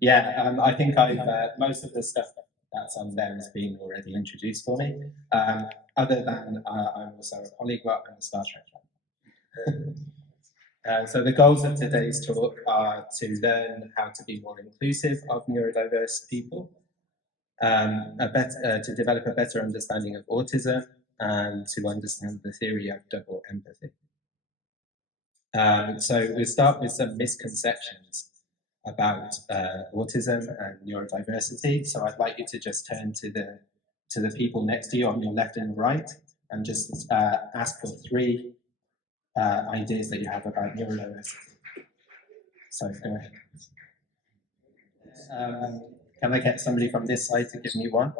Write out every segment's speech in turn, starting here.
Yeah, I think most of the stuff that's on there has been already introduced for me. Other than I'm also a polyglot and a Star Trek fan. So the goals of today's talk are to learn how to be more inclusive of neurodiverse people, to develop a better understanding of autism, and to understand the theory of double empathy. So we'll start with some misconceptions about autism and neurodiversity. So I'd like you to just turn to the people next to you on your left and right, and just ask for 3 ideas that you have about neurodiversity. So go ahead. Can I get somebody from this side to give me one?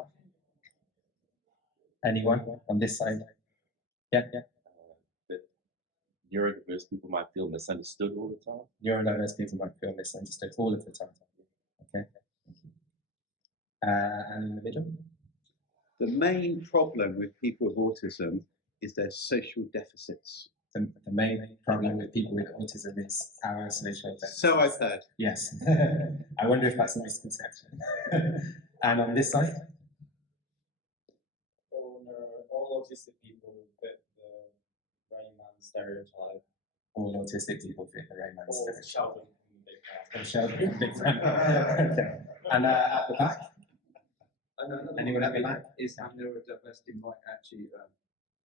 Anyone on this side? Yeah. Neurodiverse people might feel misunderstood all the time. Neurodiverse people might feel misunderstood all of the time. Okay. And in the middle? The main problem with people with autism is their social deficits. The main problem with people with autism is our social deficits. So I've heard. Yes. I wonder if that's a misconception. And on this side? All autistic people fit the Rain Man stereotype. All autistic people fit the Rain Man stereotype. Or Sheldon from Big Fan. Okay. And at the back? Anyone at the back? Is how neurodiversity might actually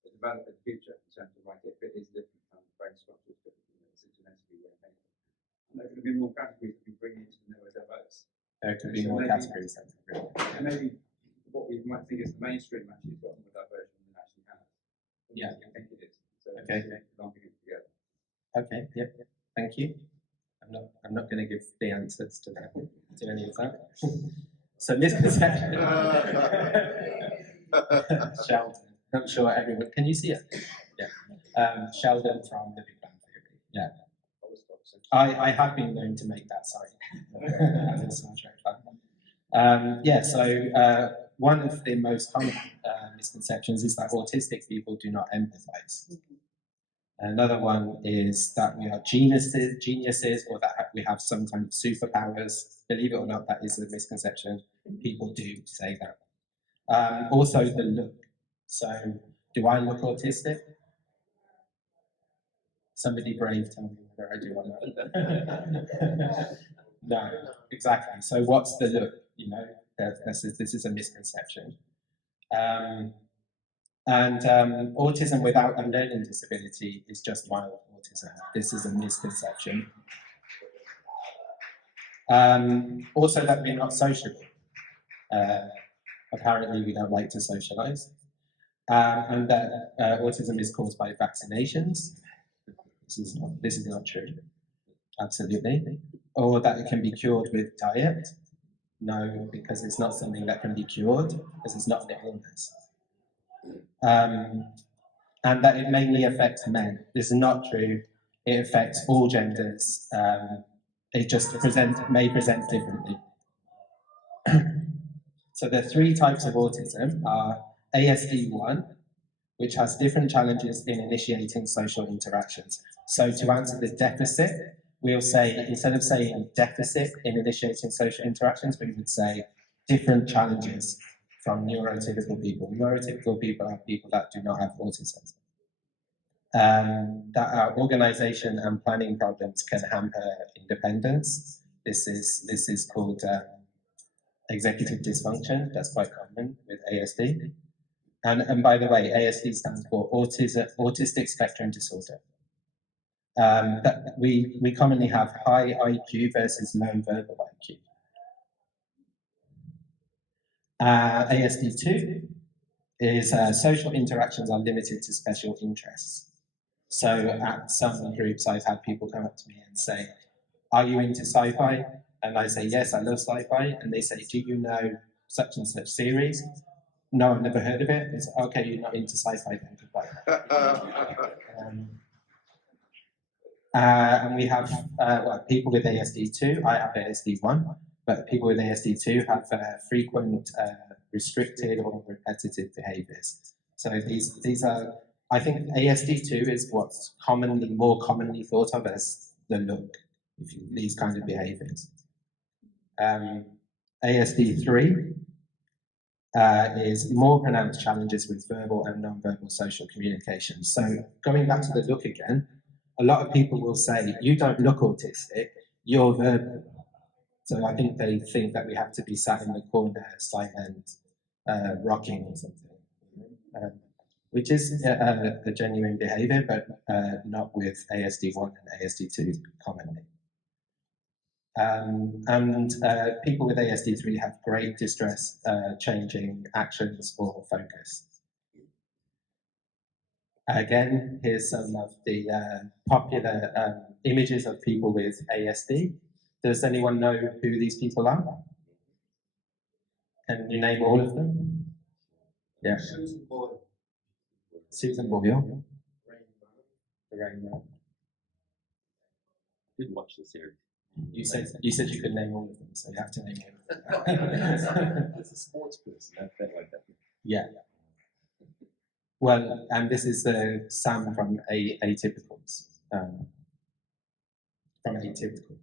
develop in the future in terms of like if it is different kind of brain structures, but it's genetically related. And there could be more categories that we bring into neurodiverse. There could be more categories. And maybe what we might think is the mainstream actually has got more diversion than actually has. Yeah. I think it is. So okay. Lumping it together. Okay. Yep. Thank you. I'm not going to give the answers to that. To any of that. So misconception. Sheldon. Not sure everyone. Can you see it? Yeah. Sheldon from the Big Bang Theory. Yeah. I have been known to make that sign as a Star Trek fan. Yeah. So one of the most common misconceptions is that autistic people do not empathise. Another one is that we are geniuses, or that we have some kind of superpowers. Believe it or not, that is a misconception. People do say that. Also, the look. So, do I look autistic? Somebody brave, tell me whether I do or not. No, exactly. So, what's the look? You know, this is a misconception. And autism without a learning disability is just mild autism. This is a misconception. Also that we're not sociable. Apparently we don't like to socialise. And that autism is caused by vaccinations. This is not true. Absolutely. Or that it can be cured with diet. No, because it's not something that can be cured, because it's not an illness. And that it mainly affects men. This is not true. It affects all genders. It just may present differently. So the 3 types of autism are ASD1, which has different challenges in initiating social interactions. So to answer the deficit, we'll say, instead of saying deficit in initiating social interactions, we would say different challenges from neurotypical people. Neurotypical people are people that do not have autism. That our organisation and planning problems can hamper independence. This is called executive dysfunction. That's quite common with ASD. And by the way, ASD stands for autistic spectrum disorder. That we commonly have high IQ versus low verbal IQ. ASD2 is social interactions are limited to special interests. So at some groups, I've had people come up to me and say, "Are you into sci-fi?" And I say, "Yes, I love sci-fi." And they say, "Do you know such and such series?" "No, I've never heard of it." It's okay, you're not into sci-fi then, goodbye. And we have people with ASD2. I have ASD1, but people with ASD2 have frequent restricted or repetitive behaviours. So these are, I think ASD2 is what's more commonly thought of as the look, these kind of behaviours. ASD3 is more pronounced challenges with verbal and non-verbal social communication. So going back to the look again, a lot of people will say, you don't look autistic, you're verbal. So I think they think that we have to be sat in the corner, silent, rocking or something, which is a genuine behaviour, but not with ASD1 and ASD2 commonly. And people with ASD3 have great distress changing actions or focus. Again, here's some of the popular images of people with ASD. Does anyone know who these people are? Can you name all of them? Yeah. Susan Boyle. Susan Boyle. I did watch the series. You said you could name all of them, so you have to name all of them. As a sports person, I felt like that. Yeah. Well, and this is Sam from Atypicals. From Atypical.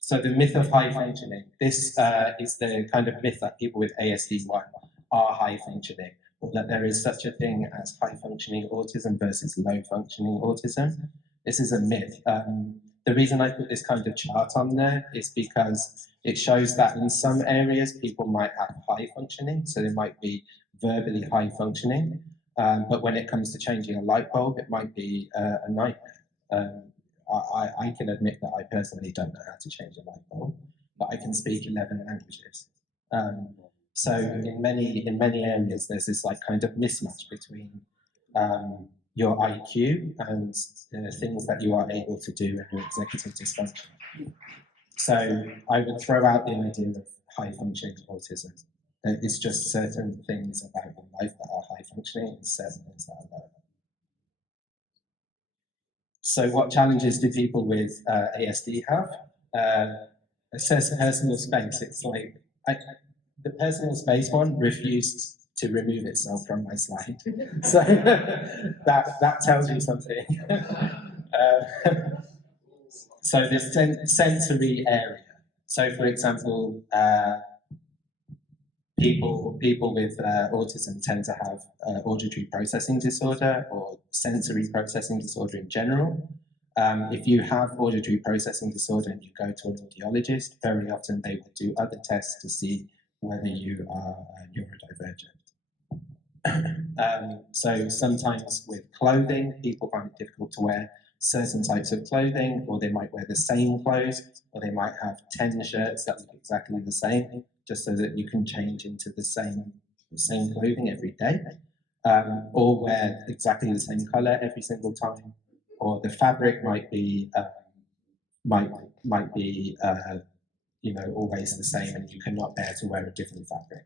So the myth of high functioning. This is the kind of myth that people with ASD1 are high functioning, or that there is such a thing as high functioning autism versus low functioning autism. This is a myth. The reason I put this kind of chart on there is because it shows that in some areas people might have high functioning, so they might be verbally high functioning, but when it comes to changing a light bulb, it might be a nightmare. I can admit that I personally don't know how to change a light bulb, but I can speak 11 languages. So in many areas, there's this like kind of mismatch between your IQ and things that you are able to do in your executive dysfunction. So I would throw out the idea of high functioning autism. It's just certain things about your life that are high functioning and certain things that are low. So what challenges do people with ASD have? It says personal space. It's like, the personal space one refused to remove itself from my slide. So that tells you something. So this sensory area. So for example, people with autism tend to have auditory processing disorder or sensory processing disorder in general. If you have auditory processing disorder and you go to an audiologist, very often they will do other tests to see whether you are neurodivergent. So sometimes with clothing, people find it difficult to wear certain types of clothing, or they might wear the same clothes, or they might have 10 shirts that look exactly the same, just so that you can change into the same clothing every day, or wear exactly the same color every single time, or the fabric might be you know, always the same, and you cannot bear to wear a different fabric.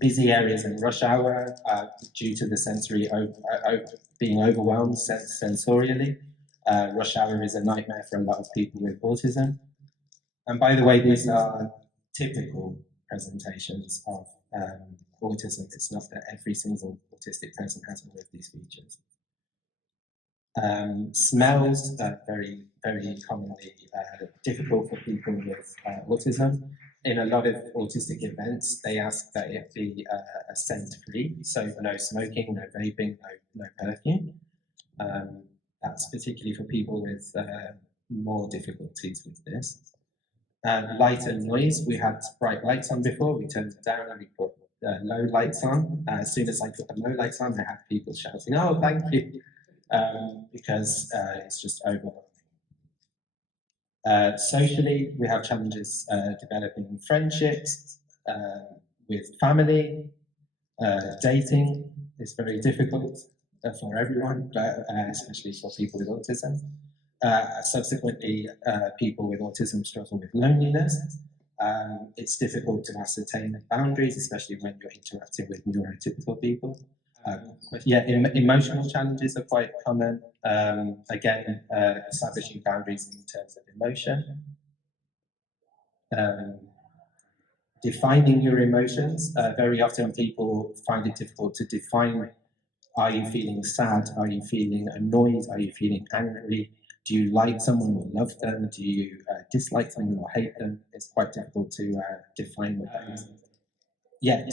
Busy areas in rush hour due to the sensory being overwhelmed sensorially. Rush hour is a nightmare for a lot of people with autism. And by the way, these are typical presentations of autism. It's not that every single autistic person has all of these features. Smells are very, very commonly difficult for people with autism. In a lot of autistic events, they ask that it be scent-free, so no smoking, no vaping, no perfume. That's particularly for people with more difficulties with this. Light and noise, we had bright lights on before, we turned it down and we put low lights on. As soon as I put the low lights on, I had people shouting, "Oh, thank you," because it's just overwhelming. Socially, we have challenges developing friendships with family. Dating is very difficult for everyone, but especially for people with autism. Subsequently, people with autism struggle with loneliness. It's difficult to ascertain boundaries, especially when you're interacting with neurotypical people. But yeah, emotional challenges are quite common. Again, establishing boundaries in terms of emotion. Defining your emotions. Very often people find it difficult to define, are you feeling sad? Are you feeling annoyed? Are you feeling angry? Do you like someone or love them? Do you dislike someone or hate them? It's quite difficult to define what that is. Yeah,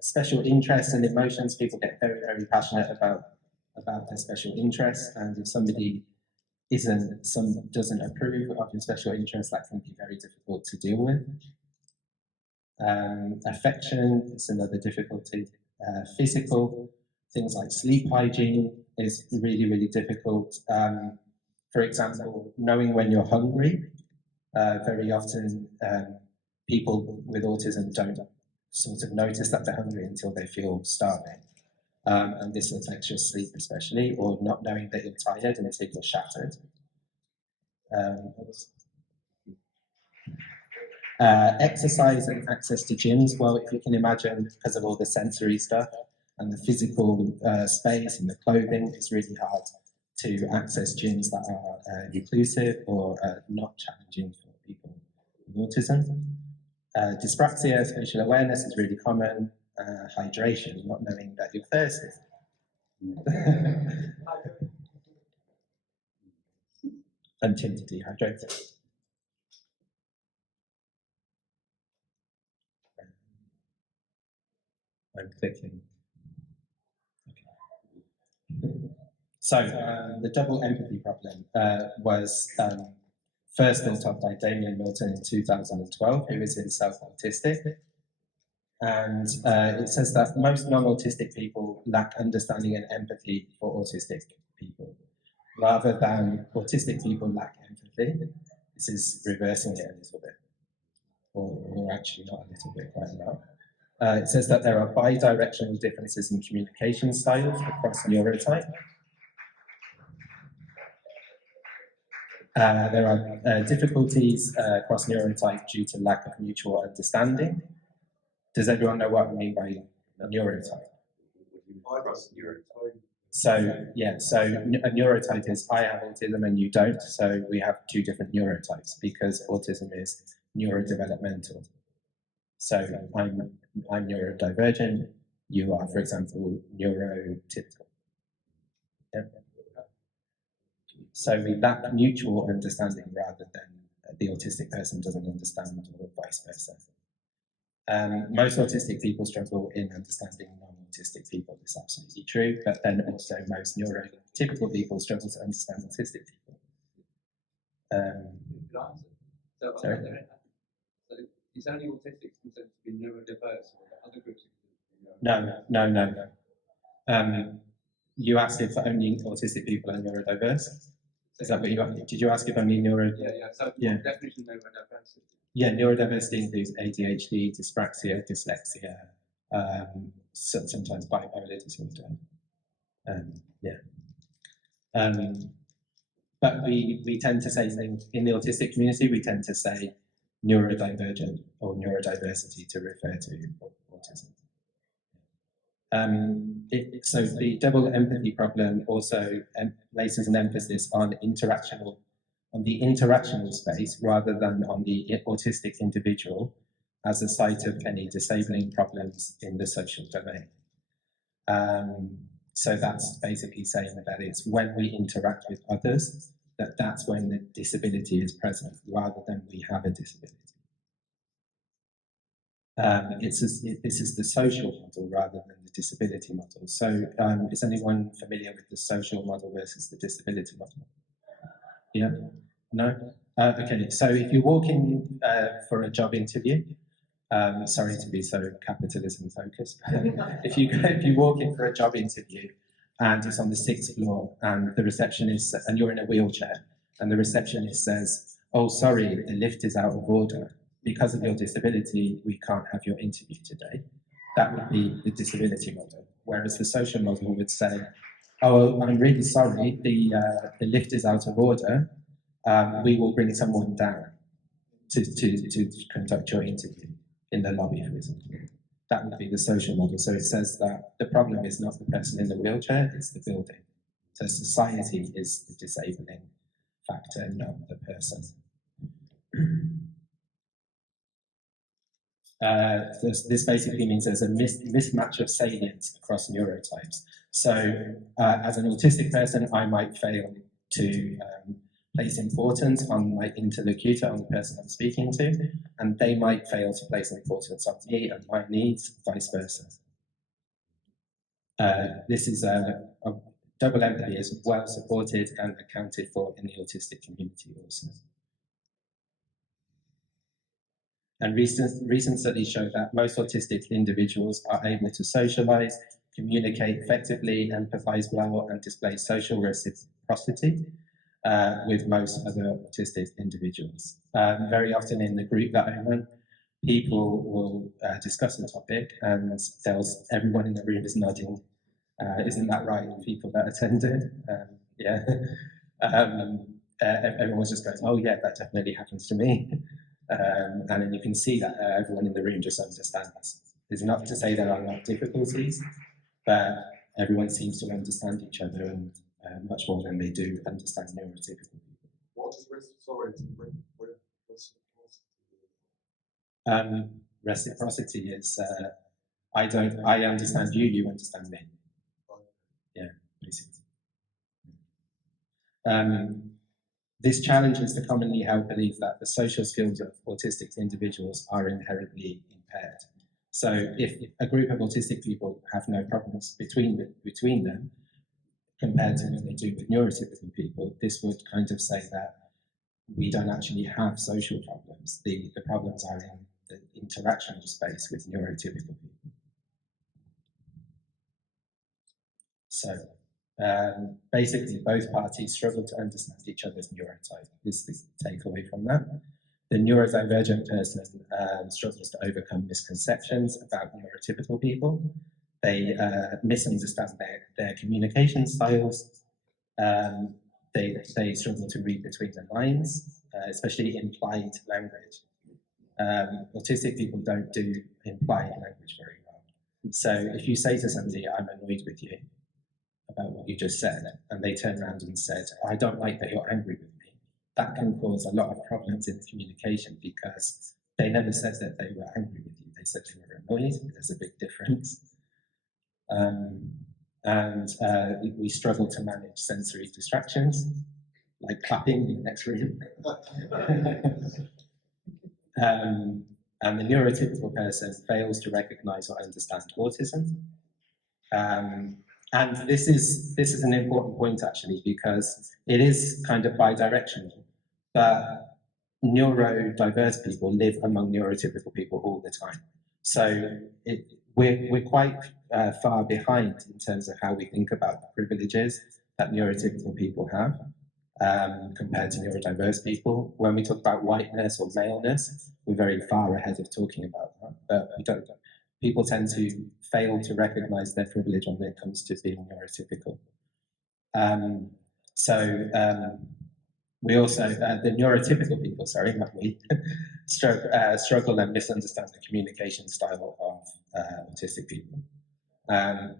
special interests and emotions. People get very, very passionate about their special interests, and if somebody doesn't approve of your special interest, that can be very difficult to deal with. Affection is another difficulty. Physical things like sleep hygiene is really, really difficult. For example, knowing when you're hungry. Very often, people with autism don't sort of notice that they're hungry until they feel starving. And this affects your sleep especially, or not knowing that you're tired until you're shattered. Exercise and access to gyms. Well, if you can imagine, because of all the sensory stuff and the physical space and the clothing, it's really hard to access gyms that are inclusive or not challenging for people with autism. Dyspraxia, spatial awareness is really common. Hydration, not knowing that you're thirsty. Until you're dehydrated. I'm clicking. Okay. So the double empathy problem was first thought of by Damien Milton in 2012, who is himself autistic. And it says that most non-autistic people lack understanding and empathy for autistic people, rather than autistic people lack empathy. This is reversing it a little bit, or actually not a little bit, quite a lot. It says that there are bi-directional differences in communication styles across neurotype. There are difficulties across neurotype due to lack of mutual understanding. Does everyone know what I mean by neurotype? So, yeah, so a neurotype is I have autism and you don't, so we have two different neurotypes because autism is neurodevelopmental. So I'm neurodivergent, you are, for example, neurotypical. Yeah. So we lack mutual understanding rather than the autistic person doesn't understand, or vice versa. Most autistic people struggle in understanding non-autistic people. It's absolutely true, but then also most neurotypical people struggle to understand autistic people. Sorry? So is only autistics considered to be neurodiverse, or the other groups? No. You asked if only autistic people are neurodiverse. Is that what you asked? Did you ask if only So yeah. Definition of neurodiversity. Yeah, neurodiversity includes ADHD, dyspraxia, dyslexia, sometimes bipolar disorder. But we tend to say in the autistic community, we tend to say neurodivergent or neurodiversity to refer to autism. So the double empathy problem also places an emphasis on the interactional space rather than on the autistic individual as a site of any disabling problems in the social domain. So that's basically saying that it's when we interact with others that's when the disability is present rather than we have a disability. This is the social model rather than the disability model. So is anyone familiar with the social model versus the disability model? Yeah? No? Okay, so if you're walking for a job interview, sorry to be so capitalism focused, if you walk in for a job interview and it's on the 6th floor and the receptionist, and you're in a wheelchair, and the receptionist says, oh, sorry, the lift is out of order. Because of your disability, we can't have your interview today. That would be the disability model. Whereas the social model would say, oh, I'm really sorry, the lift is out of order. We will bring someone down to conduct your interview in the lobby, for example. That would be the social model. So it says that the problem is not the person in the wheelchair, it's the building. So society is the disabling factor, not the person. This basically means there's a mismatch of salience across neurotypes. So as an autistic person, I might fail to place importance on my interlocutor, on the person I'm speaking to, and they might fail to place importance on me and my needs, vice versa. This is double empathy is well supported and accounted for in the autistic community also. And recent studies show that most autistic individuals are able to socialize, communicate effectively, empathize well, and display social reciprocity with most other autistic individuals. Very often in the group that I run, people will discuss the topic and everyone in the room is nodding. Isn't that right? People that attended, yeah. Everyone's just going, oh yeah, that definitely happens to me. And then you can see that everyone in the room just understands. It's not to say there are not difficulties, but everyone seems to understand each other and much more than they do understand neurotypical people. What is reciprocity is I understand you, you understand me. Yeah, basically. This challenges the commonly held belief that the social skills of autistic individuals are inherently impaired. So if a group of autistic people have no problems between them, compared to what they do with neurotypical people, this would kind of say that we don't actually have social problems. The problems are in the interactional space with neurotypical people. So basically, both parties struggle to understand each other's neurotype, is the takeaway from that. The neurodivergent person struggles to overcome misconceptions about neurotypical people. They misunderstand their communication styles. They struggle to read between the lines, especially implied language. Autistic people don't do implied language very well. So if you say to somebody, I'm annoyed with you about what you just said, and they turn around and said, I don't like that you're angry with me, that can cause a lot of problems in communication because they never said that they were angry with you. They said they were annoyed. There's a big difference. We struggle to manage sensory distractions, like clapping in the next room. And the neurotypical person fails to recognize or understand autism. And this is an important point actually, because it is kind of bi-directional. But neurodiverse people live among neurotypical people all the time. So we're quite far behind in terms of how we think about the privileges that neurotypical people have compared to neurodiverse people. When we talk about whiteness or maleness, we're very far ahead of talking about that. But we don't. People tend to fail to recognize their privilege when it comes to being neurotypical. We also, the neurotypical people, sorry, not we, struggle and misunderstand the communication style of autistic people.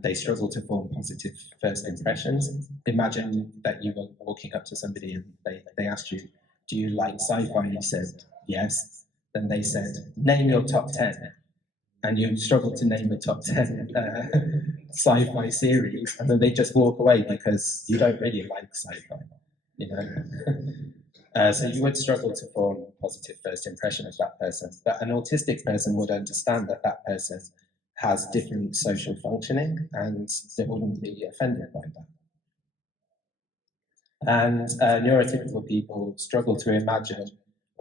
They struggle to form positive first impressions. Imagine that you were walking up to somebody and they asked you, do you like sci-fi? You said, yes. Then they said, name your top 10. And you struggle to name the top 10 sci-fi series, and then they just walk away because you don't really like sci-fi, you know. So you would struggle to form a positive first impression of that person. But an autistic person would understand that that person has different social functioning, and they wouldn't be offended by that. And neurotypical people struggle to imagine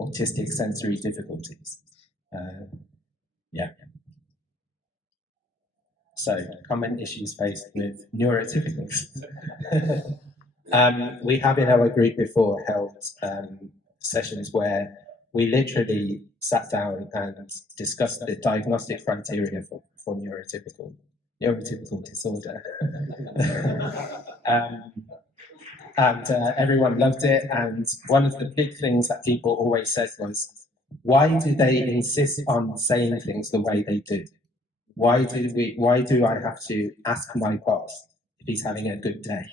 autistic sensory difficulties. Yeah. So, common issues faced with neurotypicals. We have in our group before held sessions where we literally sat down and discussed the diagnostic criteria for neurotypical disorder. And everyone loved it. And one of the big things that people always said was, why do they insist on saying things the way they do? Why do I have to ask my boss if he's having a good day?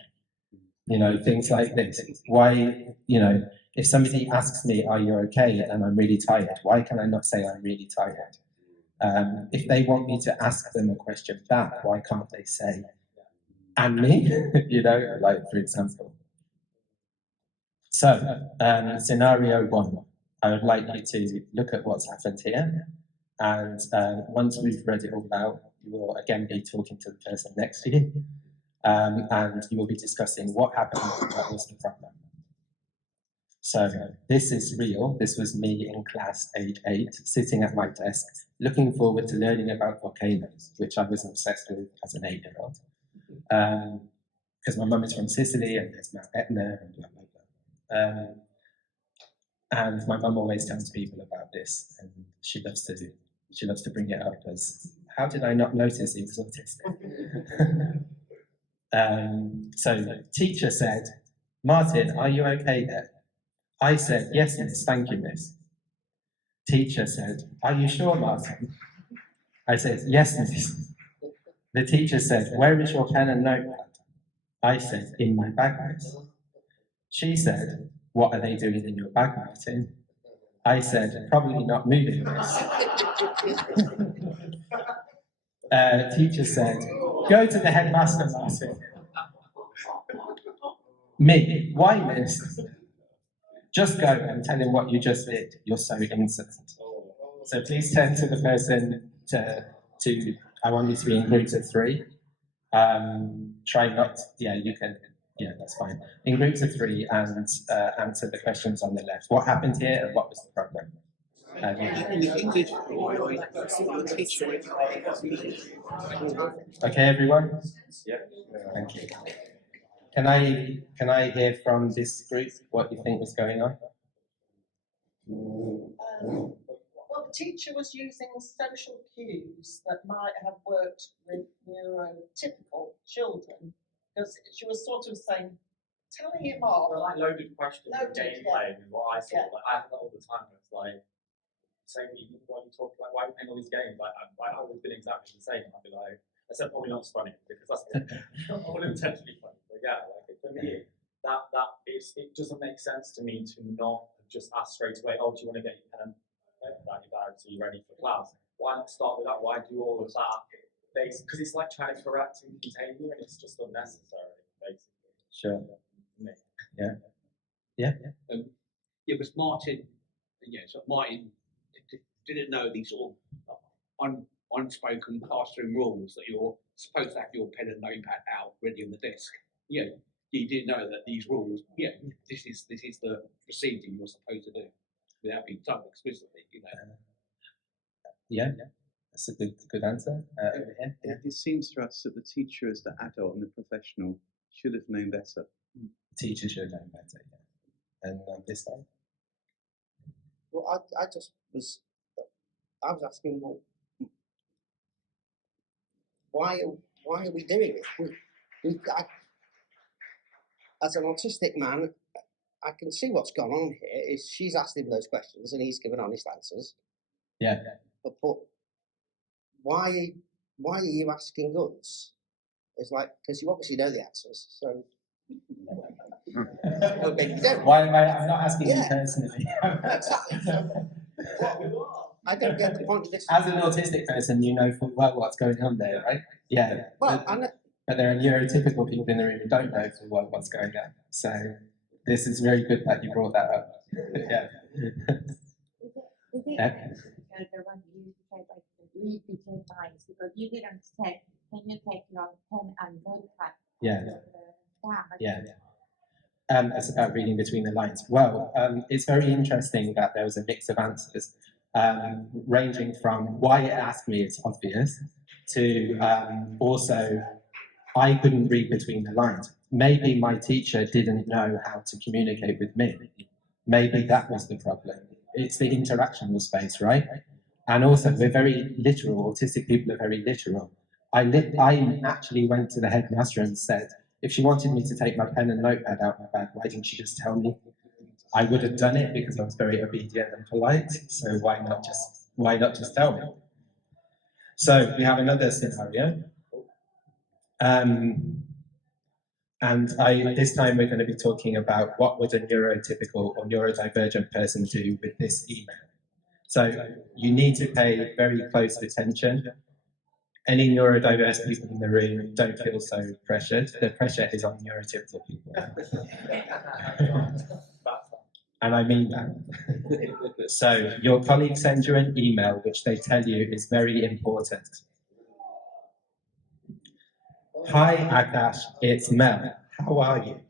You know, things like this. Why, you know, if somebody asks me, are you okay? And I'm really tired, why can I not say I'm really tired? If they want me to ask them a question back, why can't they say, and me? You know, like, for example. So, scenario one, I would like you to look at what's happened here. And once we've read it all out, you will again be talking to the person next to you. And you will be discussing what happened, what was the problem. So this is real. This was me in class, age 8, sitting at my desk, looking forward to learning about volcanoes, which I was obsessed with as an 8-year-old. Because my mum is from Sicily and there's Mount Etna and blah, blah, blah. And my mum always tells people about this, and she loves to bring it up as, how did I not notice he was autistic? So the teacher said, Martyn, are you okay there? I said, yes, miss, thank you, miss. Teacher said, are you sure, Martyn? I said, yes, miss. The teacher said, where is your pen and notepad? I said, in my bag, miss. She said, what are they doing in your bag, Martyn? I said, probably not moving, miss. Teacher said, go to the headmaster, Martyn. Me, why, miss? Just go and tell him what you just did. You're so innocent. So please turn to the person I want you to be in groups of 3. Try not, you can, that's fine. In groups of 3 and answer the questions on the left. What happened here and what was the problem? Okay, everyone? Yeah. Thank you. Can I hear from this group what you think was going on? Well, the teacher was using social cues that might have worked with neurotypical children, because she was sort of saying, telling him off. Well, like loaded questions and Loaded, gameplay and what I saw, Yeah. like I have that all the time. It's like, saying why you talk, like why are you playing all these games? Like I've always been exactly the same. I'd be like, except probably not funny because that's not intentionally funny. But yeah, like for me, it doesn't make sense to me to not just ask straight away, oh, do you want to get your pen and your bag so you're ready for class? Why not start with that? Why do all of that? Because it's like trying to correct and contain you, and it's just unnecessary, basically. Sure. Me. Yeah. Because Martyn, so Martyn didn't know these sort of unspoken classroom rules that you're supposed to have your pen and notepad out ready on the desk. You didn't know that these rules, this is the procedure you're supposed to do without being told explicitly, Yeah, that's a good answer. Over here. Yeah. It seems to us that the teacher, as the adult and the professional, should have known better. Teacher should have known better. Yeah. And this time? Well, I was asking, well, why are we doing it? As an autistic man, I can see what's gone on here. Is she's asked him those questions and he's given honest answers. Yeah. But why are you asking us? It's like, because you obviously know the answers, so. Okay, you don't. Why am I'm not asking you Yeah. personally. Exactly. I don't get the point of this. As an autistic person, you know full well what's going on there, right? Yeah. Well, I know. But there are neurotypical people in the room who don't know full well what's going on. So this is very good that you brought that up. Yeah. The one you said, like, read between lines, because you didn't say, can you take your pen and notepad? Yeah. It's about reading between the lines. Well, it's very interesting that there was a mix of answers, ranging from why it asked me, it's obvious, to also, I couldn't read between the lines. Maybe my teacher didn't know how to communicate with me. Maybe that was the problem. It's the interactional space, right? And also, we're very literal. Autistic people are very literal. I actually went to the headmaster and said, if she wanted me to take my pen and notepad out of my bag, why didn't she just tell me? I would have done it because I was very obedient and polite. So why not just tell me? So we have another scenario. This time we're going to be talking about what would a neurotypical or neurodivergent person do with this email. So you need to pay very close attention. Any neurodiverse people in the room, don't feel so pressured. The pressure is on neurotypical people. And I mean that. So your colleague sends you an email which they tell you is very important. Hi Akash, it's Mel. How are you?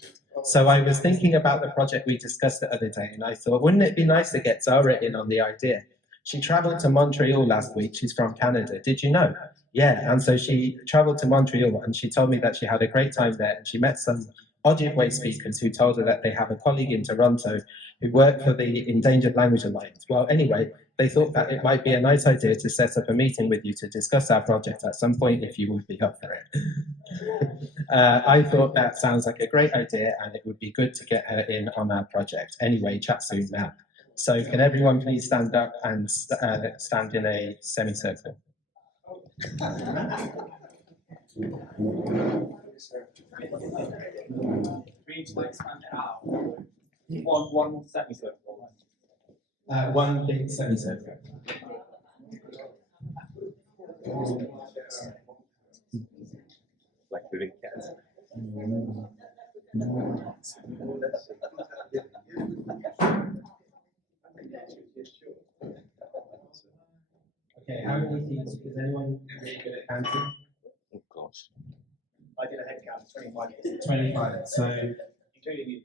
So I was thinking about the project we discussed the other day, and I thought, wouldn't it be nice to get Zara in on the idea? She travelled to Montreal last week. She's from Canada. Did you know? Yeah, and so she travelled to Montreal, and she told me that she had a great time there, and she met some Ojibwe speakers who told her that they have a colleague in Toronto who worked for the Endangered Language Alliance. Well, anyway, they thought that it might be a nice idea to set up a meeting with you to discuss our project at some point if you would be up for it. I thought that sounds like a great idea, and it would be good to get her in on our project. Anyway, chat soon now. So can everyone please stand up and stand in a semicircle? We need to expand it out. One semicircle. One big semicircle. Like moving cats. Okay, how many people? Is anyone really good at counting? Oh gosh. I did a head count, 25. 25. So, Including you.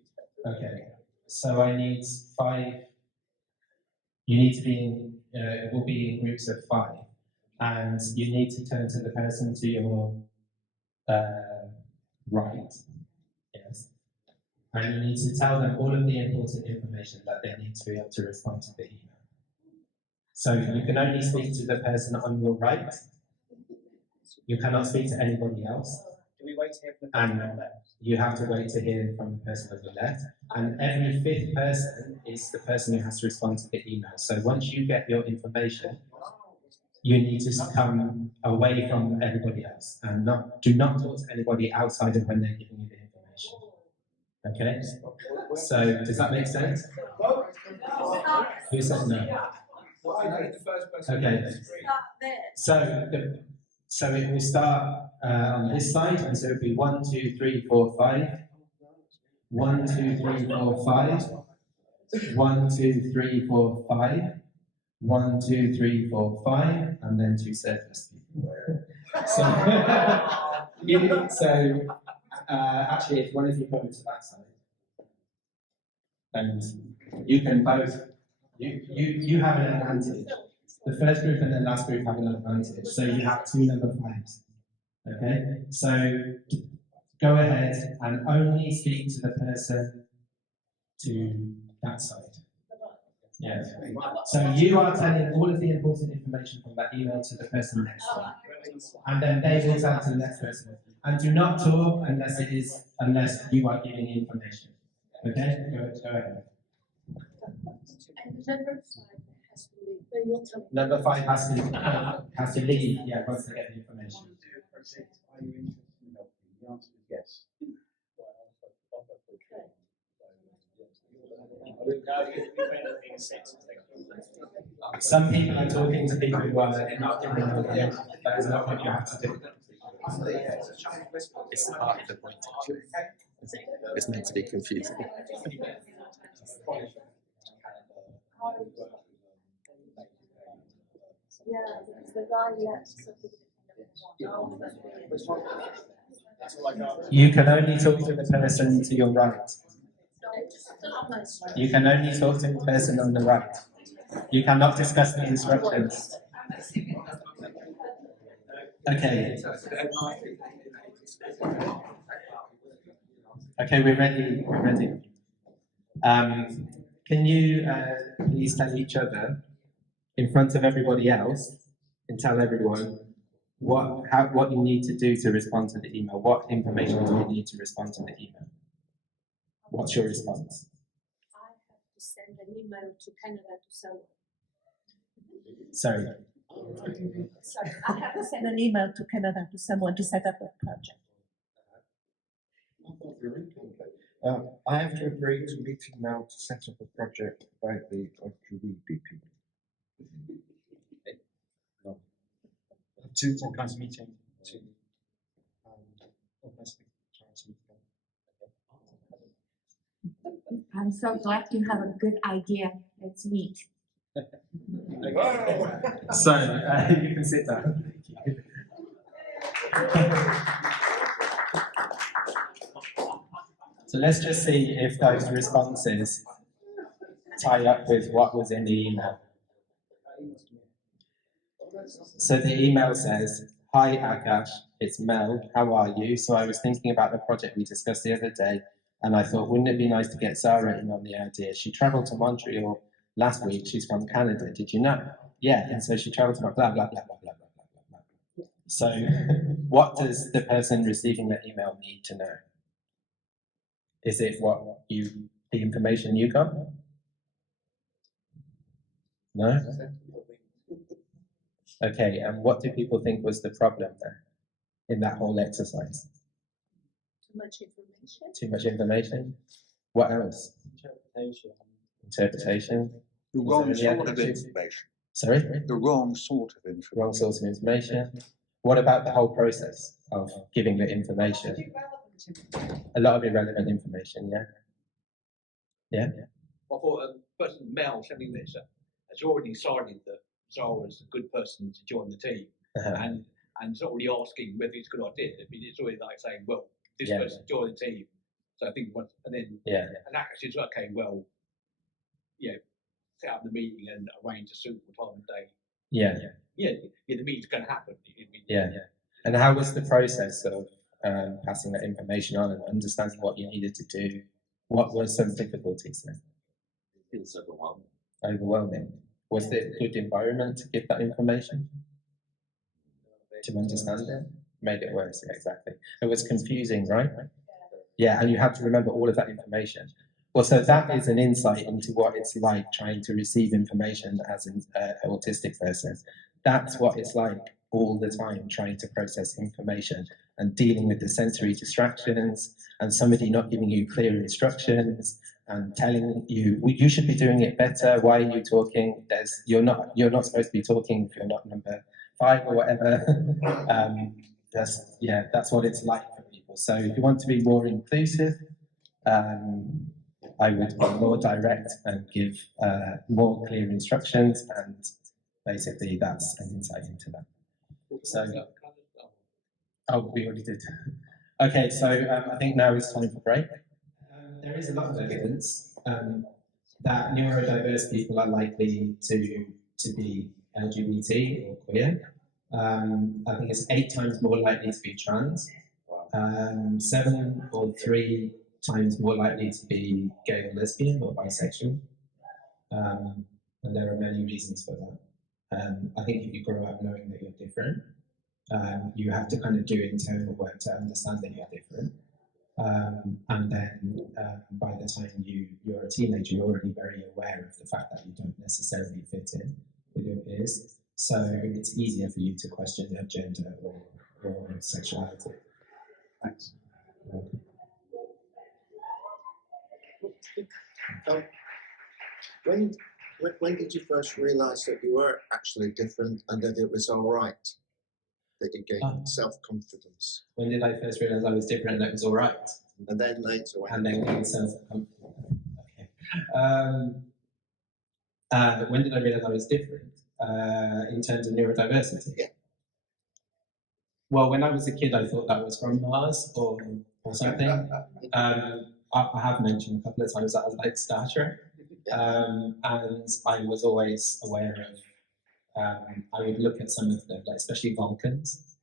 okay. So I need 5. You need to be in, it will be in groups of 5. And you need to turn to the person to your right. Yes. And you need to tell them all of the important information that they need to be able to respond to the email. So you can only speak to the person on your right. You cannot speak to anybody else. Do we wait to hear from the And person on the left? you have to wait to hear from the person on the left. And every 5th person is the person who has to respond to the email. So once you get your information, you need to come away from everybody else and do not talk to anybody outside of when they're giving you the information. Okay? So does that make sense? Who said no? Okay. So it will start on this side, and so it will be 1, 2, 3, 4, 5. 1, 2, 3, 4, 5. 1, 2, 3, 4, 5. 1, 2, 3, 4, 5, and then 2 surface people. Actually, if one of you come to that side, and you can both, you have an advantage. The first group and the last group have an advantage, so you have 2 number 5s. Okay, so go ahead and only speak to the person to that side. Yes. So you are telling all of the important information from that email to the person next to you, and then they will tell to the next person. And do not talk unless you are giving information. Okay, go ahead. And number 5 has to leave. Number 5 has to leave. Yeah, once they get the information. Are you interested in helping? The answer is yes. Some people are talking to people who are not in the know. That is not what you have to do. It's part of the point actually. It's meant to be confusing. Yeah, because the guy left. You can only talk to the person to your right. You can only talk to the person on the right. You cannot discuss the instructions. Okay. Okay, we're ready. We're ready. Can you please tell each other in front of everybody else and tell everyone what you need to do to respond to the email? What information do you need to respond to the email? What's your response? I have to send an email to Canada to someone. Sorry. Sorry, I have to send an email to Canada to someone to set up a project. I have to agree to meeting now to set up a project about the LGBT people. To organize a meeting to organize the charity. I'm so glad you have a good idea. Let's meet. So you can sit down. So let's just see if those responses tie up with what was in the email. So the email says, "Hi Akash, it's Mel, how are you? So I was thinking about the project we discussed the other day, and I thought, wouldn't it be nice to get Sarah in on the idea? She travelled to Montreal last week, she's from Canada, did you know? Yeah, and so she travelled to blah, blah, blah, blah, blah, blah, blah, blah, blah. So what does the person receiving the email need to know? Is it the information you got? No? Okay, and what do people think was the problem there in that whole exercise? Too much information. Too much information? What else? Interpretation. The Was wrong there sort any of other issues? information. Sorry? The wrong sort of information. Wrong source of information. What about the whole process of giving the information? A lot of irrelevant information, yeah? Yeah? I thought the person, Mel, sending this, has already decided that Zara is a good person to join the team, and it's not really asking whether it's a good idea. I mean, it's always like saying, well, this person joined the team. So I think once, and then and that says, okay, well, set up the meeting and arrange a suitable time and day. The meeting's going to happen. And how was the process of passing that information on and understanding what you needed to do? What were some difficulties then? It was overwhelming. Overwhelming. Was it a good environment to give that information? To understand it? Made it worse, yeah, exactly. It was confusing, right? Yeah, and you have to remember all of that information. Well, so that is an insight into what it's like trying to receive information as an autistic person. That's what it's like all the time, trying to process information and dealing with the sensory distractions and somebody not giving you clear instructions and telling you, well, you should be doing it better. Why are you talking? You're not supposed to be talking if you're not number 5 or whatever. That's what it's like for people. So if you want to be more inclusive, I would be more direct and give more clear instructions, and basically that's an insight into that. So, we already did. Okay, so I think now it's time for break. There is a lot of evidence that neurodiverse people are likely to be LGBT or queer. I think it's 8 times more likely to be trans, 7 or 3 times more likely to be gay or lesbian or bisexual. And there are many reasons for that. I think if you grow up knowing that you're different, you have to kind of do internal work to understand that you're different. And then by the time you're a teenager, you're already very aware of the fact that you don't necessarily fit in with your peers. So it's easier for you to question your gender or sexuality. Thanks. When did you first realise that you were actually different and that it was all right, that you gained self-confidence? When did I first realise I was different and that it was all right? And then later, and then gained self-confidence. Okay. When did I realise I was different in terms of neurodiversity? Yeah. Well, when I was a kid, I thought that was from Mars or something. I have mentioned a couple of times that I like Star Trek. And I was always aware of, I would look at some of them, like especially Vulcans,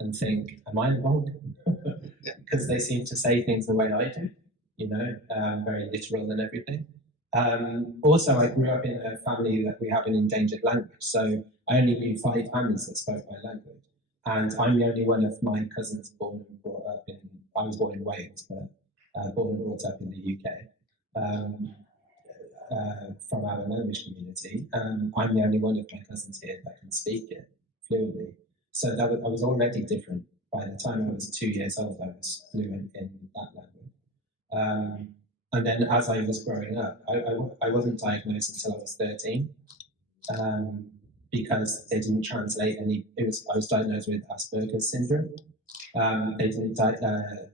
and think, am I a Vulcan? Because they seem to say things the way I do, very literal and everything. Also, I grew up in a family that we have an endangered language, so I only knew 5 families that spoke my language. And I'm the only one of my cousins born and brought up in, I was born in Wales, but born and brought up in the UK. From our language community, I'm the only one of my cousins here that can speak it fluently. So I was already different. By the time I was 2 years old, I was fluent in that language. And then as I was growing up, I wasn't diagnosed until I was 13 because they didn't translate any. I was diagnosed with Asperger's syndrome, They didn't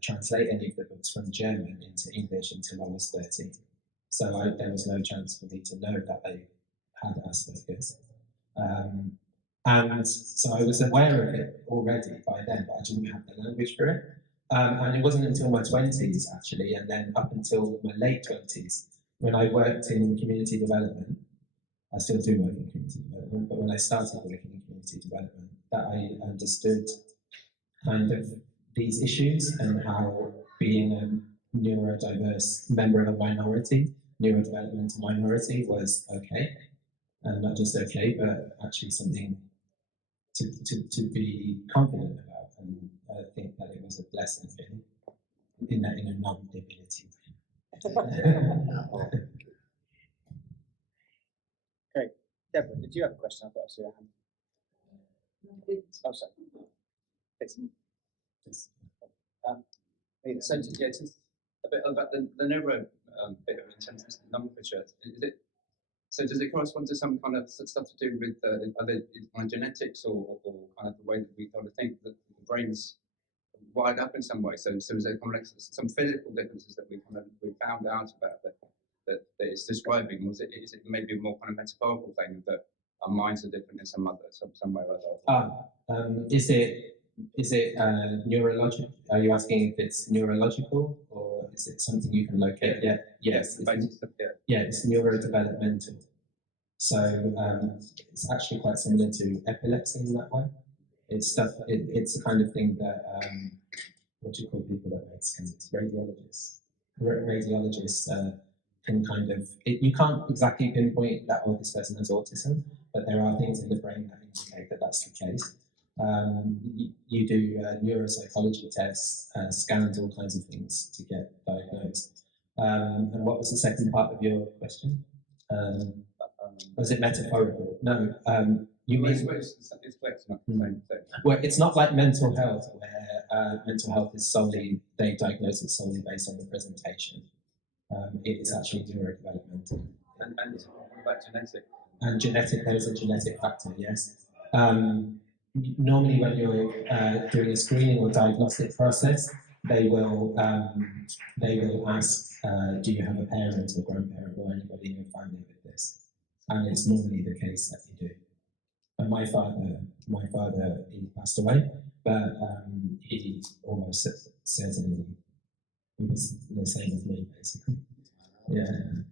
translate any of the books from German into English until I was 13. So there was no chance for me to know that they had Asperger's. And so I was aware of it already by then, but I didn't have the language for it. And it wasn't until my 20s, actually, and then up until my late 20s, when I worked in community development. I still do work in community development, but when I started working in community development, that I understood kind of these issues and how being a neurodiverse member of a minority, neurodevelopmental minority, was okay. And not just okay, but actually something to be confident about. And I think that it was a blessing, really, in a non-debility way. Great. Deborah, did you have a question? I thought I saw your hand. Oh, sorry. Please. So yeah, just a bit about the neuro bit of intensive nomenclature. So does it correspond to some kind of stuff to do with either kind of genetics or kind of the way that we kind of think that the brain's wired up in some way? So is there kind of like some physical differences that we found out about that it's describing, or is it maybe a more kind of metaphorical thing that our minds are different in some way or other? Is it neurological? Are you asking if it's neurological, or is it something you can locate? Yeah. Yes. It's neurodevelopmental. So it's actually quite similar to epilepsy in that way. It's the kind of thing that what do you call people that make scans? Radiologists. Radiologists can kind of you can't exactly pinpoint that this person has autism, but there are things in the brain that indicate that that's the case. You do neuropsychology tests, scans, all kinds of things to get diagnosed. And what was the second part of your question? Was it metaphorical? No. You mean it's not the same thing. Well, it's not like mental health, where mental health is solely, they diagnose it solely based on the presentation. It is actually neurodevelopmental. And what about genetic? And genetic, there is a genetic factor, yes. Normally when you're doing a screening or diagnostic process, they will ask, do you have a parent or grandparent or anybody in your family with this? And it's normally the case that you do. And my father, he passed away, but he almost certainly, he was the same as me, basically. Yeah.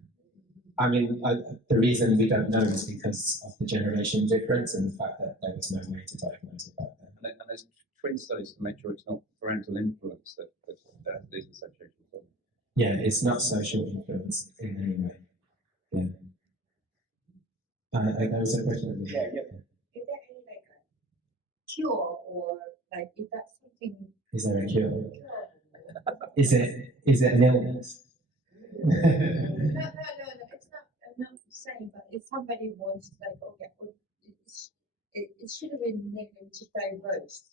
I mean, the reason we don't know is because of the generation difference and the fact that there was no way to diagnose it back then. And there's twin studies to make sure it's not parental influence that is associated with it. Yeah, it's not social influence in any way. Yeah. There was a question. Is there any like a cure, or like is that something? Is there a cure? Is it an illness? No, it's not. I'm not saying, but if somebody wants like, okay, it should have been neurodiverse,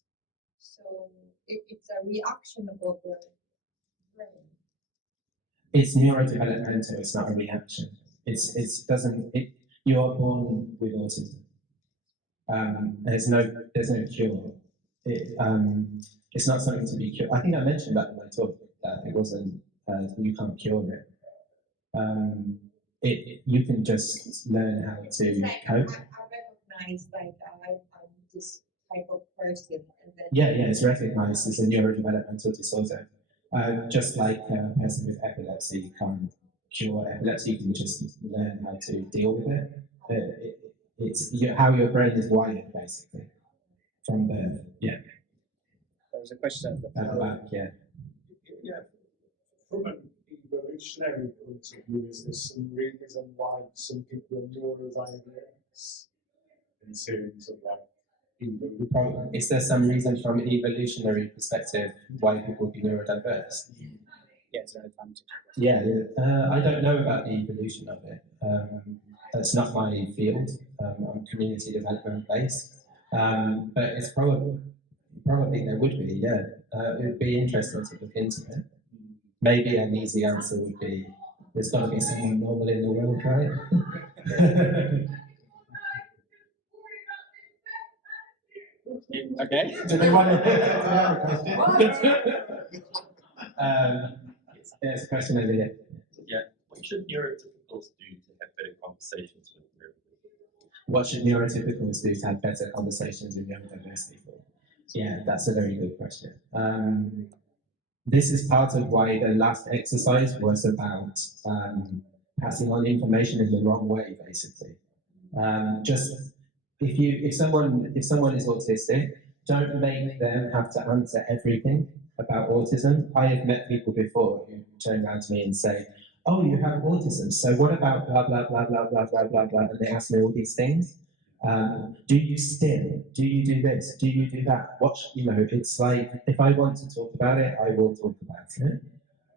so it's a reaction of the brain. It's neurodevelopmental. It's not a reaction. You're born with autism. There's no cure. It's not something to be cured. I think I mentioned that in my talk, that it wasn't. You can't cure it. You can just learn how to cope. I recognize like I'm this type of person, and then Yeah, it's recognised as a neurodevelopmental disorder. Just like a person with epilepsy, you can't cure epilepsy. You can just learn how to deal with it. It's how your brain is wired, basically, from birth. Yeah. There was a question at the back. Yeah. Yeah. From an evolutionary point of view, is there some reason why some people are neurodiverse in terms of like Is there some reason from an evolutionary perspective why people would be neurodiverse? Yes, there are times. Yeah, I don't know about the evolution of it. That's not my field. I'm community development based, but it's probably there would be. Yeah, it would be interesting to look into it. Maybe an easy answer would be there's got to be someone normal in the world, right? Okay. Do they want to have a question? There's a question over here. Yeah. What should neurotypicals do to have better conversations with neurodiverse? What should neurotypicals do to have better conversations with neurodiverse people? Yeah, that's a very good question. This is part of why the last exercise was about passing on information in the wrong way, basically. Just if someone is autistic, don't make them have to answer everything about autism. I have met people before who turn around to me and say, "Oh, you have autism. So what about blah blah blah blah blah blah blah blah?" And they ask me all these things. Do you still? Do you do this? Do you do that? What it's like if I want to talk about it, I will talk about it.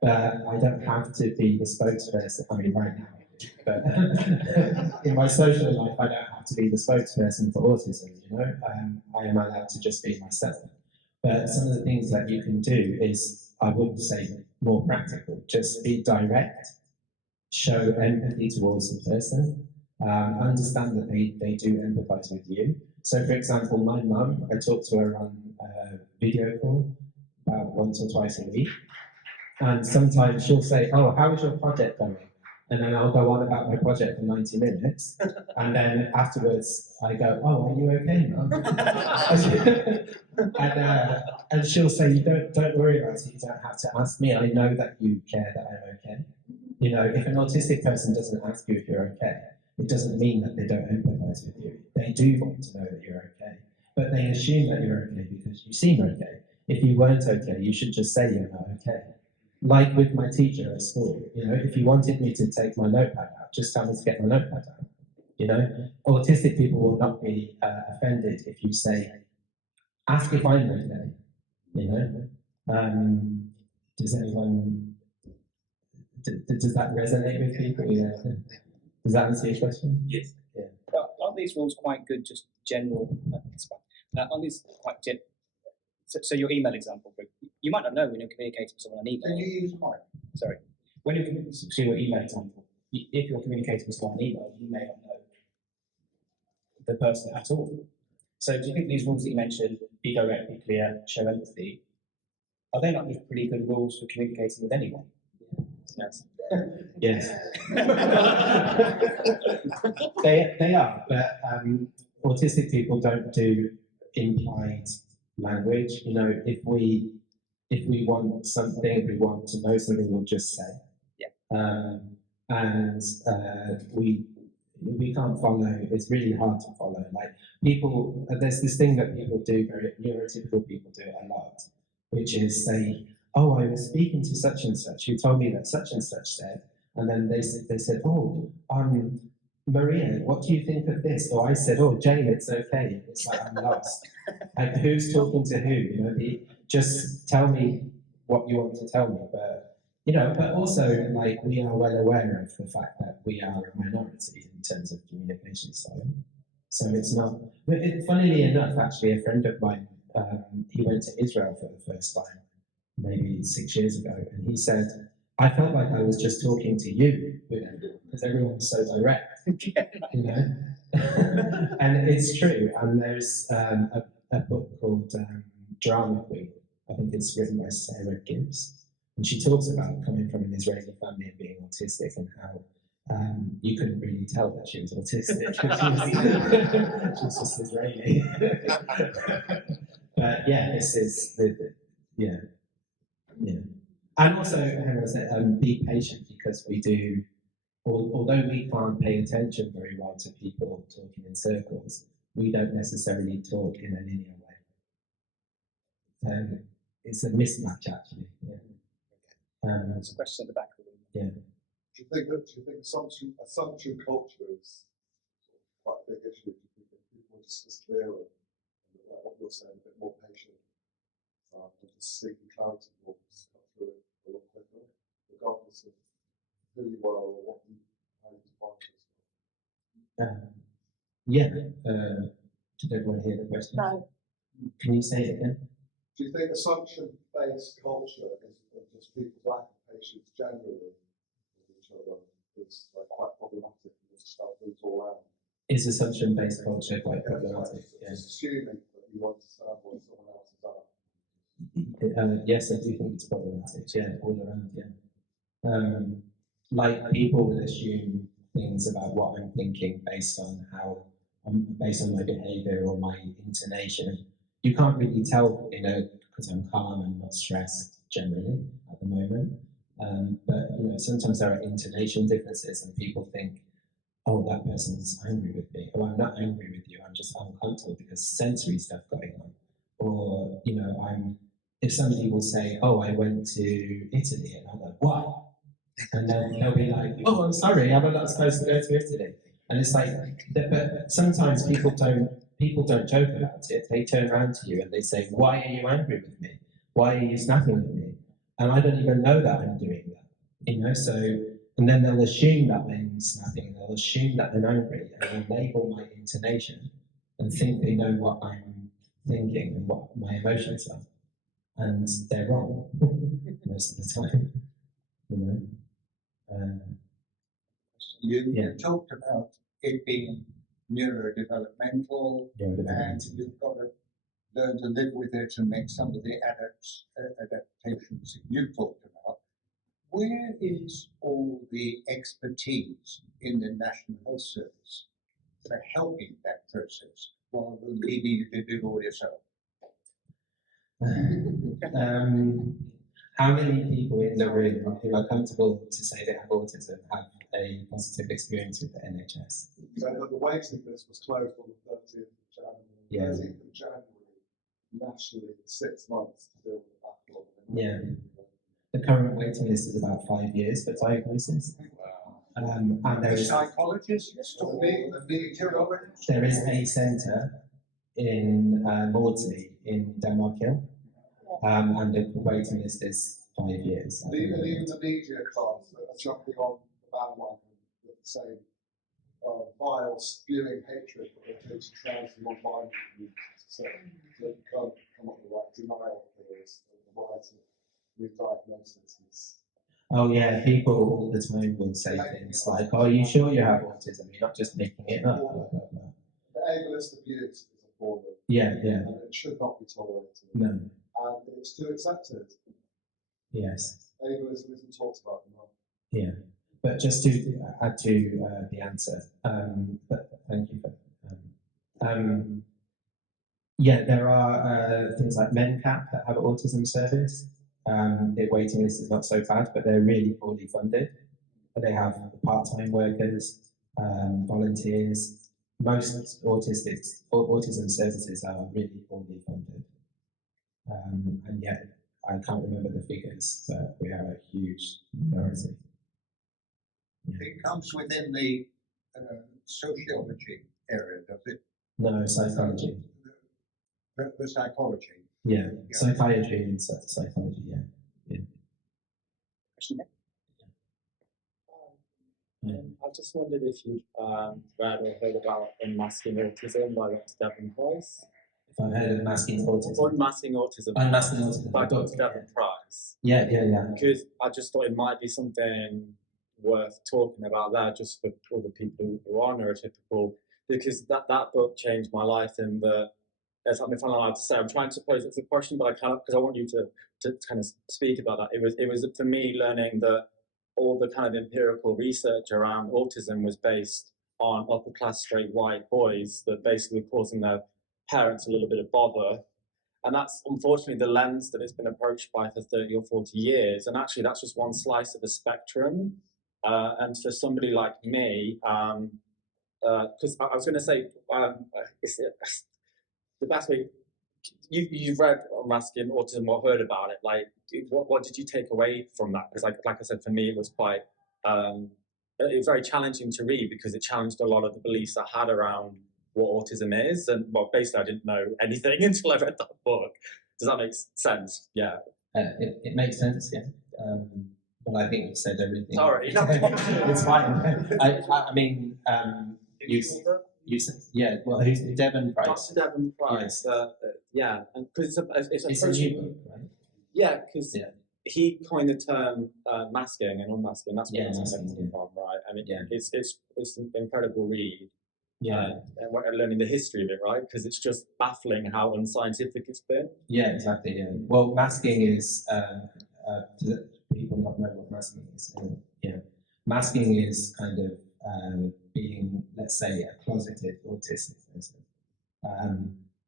But I don't have to be the spokesperson. I mean, right now I do. But in my social life, I don't have to be the spokesperson for autism. I am allowed to just be myself. But some of the things that you can do is, I would say, more practical. Just be direct. Show empathy towards the person. Understand that they do empathise with you. So, for example, my mum, I talk to her on video call about once or twice a week, and sometimes she'll say, "Oh, how is your project going?" And then I'll go on about my project for 90 minutes, and then afterwards I go, "Oh, are you okay, Mum?" and she'll say, "Don't worry about it. You don't have to ask me. I know that you care that I'm okay." If an autistic person doesn't ask you if you're okay, it doesn't mean that they don't empathise with you. They do want to know that you're okay, but they assume that you're okay because you seem okay. If you weren't okay, you should just say you're not okay. Like with my teacher at school, if you wanted me to take my notepad out, just tell me to get my notepad out. Autistic people will not be offended if you say, "Ask if I'm okay." Does anyone? Does that resonate with people? Yeah. Does that answer your question? Yes. Yeah. Well, aren't these rules quite good, just general? Aren't these quite general? So your email example, you might not know when you're communicating with someone on email. Can you use mine? Sorry. When you're so your email example, if you're communicating with someone on email, you may not know the person at all. So do you think these rules that you mentioned, be direct, be clear, show empathy, are they not just pretty good rules for communicating with anyone? Yes. Yes. they are, but autistic people don't do implied language. If we want something, if we want to know something, we'll just say. Yeah. And we can't follow. It's really hard to follow. Like people, there's this thing that people do. Very neurotypical people do it a lot, which is say, "Oh, I was speaking to such and such who told me that such and such said," and then they said, "Oh, Maria, what do you think of this?" Or I said, "Oh, Jane, it's okay." It's like I'm lost. Like who's talking to who? Just tell me what you want to tell me. But also like we are well aware of the fact that we are a minority in terms of communication style. So it's not. Funnily enough, actually, a friend of mine, he went to Israel for the first time, maybe 6 years ago, and he said, "I felt like I was just talking to you because everyone was so direct." And it's true. And there's a book called Drama Queen. I think it's written by Sarah Gibbs, and she talks about coming from an Israeli family and being autistic and how you couldn't really tell that she was autistic. She was just Israeli. But yeah, this is yeah. And also, hang on a second, be patient because we do. Although we can't pay attention very well to people talking in circles, we don't necessarily talk in a linear way. It's a mismatch, actually. Yeah. There's a question at the back of the room. Yeah. Do you think assumption culture is quite a big issue? Do you think that people are just clearer, like what you're saying, a bit more patient, and just seeking clarity will cut through it a lot quicker, regardless of who you are or what you how you define yourself? Yeah. Did everyone hear the question? No. Can you say it again? Do you think assumption-based culture is just people's lack of patience generally with each other is quite problematic and just stuff moves all around? Is assumption-based culture quite problematic? Just assuming that you understand what someone else is at. Yes, I do think it's problematic. Yeah, all around. Yeah. Like people will assume things about what I'm thinking based on based on my behaviour or my intonation. You can't really tell, because I'm calm and not stressed generally at the moment. But sometimes there are intonation differences, and people think, "Oh, that person's angry with me." Oh, I'm not angry with you. I'm just uncomfortable because sensory stuff going on. Or if somebody will say, "Oh, I went to Italy," and I'm like, "What?" And then they'll be like, "Oh, I'm sorry, I'm not supposed to go to Italy." And it's like, but sometimes people don't joke about it. They turn around to you and they say, "Why are you angry with me? Why are you snapping at me?" And I don't even know that I'm doing that, So, and then they'll assume that I'm snapping. They'll assume that I'm angry, and they'll label my intonation and think they know what I'm thinking and what my emotions are, and they're wrong most of the time, You talked about it being neurodevelopmental, and you've got to learn to live with it and make some of the adaptations that you talked about. Where is all the expertise in the National Health Service for helping that process rather than leaving you to do it all yourself? How many people in the room who are comfortable to say they have autism have a positive experience with the NHS? So the waiting list was closed on the 30th of January. Yeah. 13th of January, nationally, 6 months to deal with the backlog. Yeah. The current waiting list is about 5 years for diagnosis. And there is psychologists. There is a centre in Maudsley in Denmark Hill, and the waiting list is 5 years. Even the media class that are jumping on the bandwagon with the same vile, spewing hatred that they do to trans and non-binary communities. So they can't come up with the right denial theories and the right new diagnoses. Oh yeah, people all the time will say things like, "Oh, are you sure you have autism? You're not just making it up." The ableist abuse is a form of Yeah. and it should not be tolerated. No. And it's too accepted. Yes. Ableism isn't talked about enough. Yeah. But just to add to the answer, but thank you for. Yeah, there are things like MenCap that have an autism service. Their waiting list is not so bad, but they're really poorly funded. They have part-time workers, volunteers. Most autism services are really poorly funded. And yet, I can't remember the figures, but we are a huge minority. It comes within the sociology area, does it? No, psychology. The psychology. Yeah, psychiatry and psychology, yeah. I just wondered if you'd read or heard about Unmasking Autism by Dr. Devon Price. If I've heard of Unmasking Autism. Unmasking Autism. Unmasking Autism. By Dr. Devon Price. Yeah. Because I just thought it might be something worth talking about there, just for all the people who are neurotypical, because that book changed my life in the. If I'm allowed to say, I'm trying to pose it's a question, but I can't because I want you to kind of speak about that. It was for me learning that all the kind of empirical research around autism was based on upper class straight white boys that basically causing their parents a little bit of bother. And that's unfortunately the lens that it's been approached by for 30 or 40 years. And actually that's just one slice of the spectrum. And for somebody like me, because I was going to say, the best way, you've read Unmasking Autism or heard about it, like, what did you take away from that? Because like I said, for me, it was quite, it was very challenging to read because it challenged a lot of the beliefs I had around what autism is. And well, basically I didn't know anything until I read that book. Does that make sense? Yeah. It makes sense, yeah. But I think you said everything. Sorry. It's fine. I mean, you said, yeah, well, who's Devon Price? Dr. Devon Price, yes. Yeah, and because it's a new book, right? Yeah, because he coined the term masking and unmasking. That's where it's from, right? And it's an incredible read. and learning the history of it, right? Because it's just baffling how unscientific it's been. Yeah, exactly. Yeah. Well, masking is people not know what masking is. Masking is kind of being, let's say, a closeted autistic person.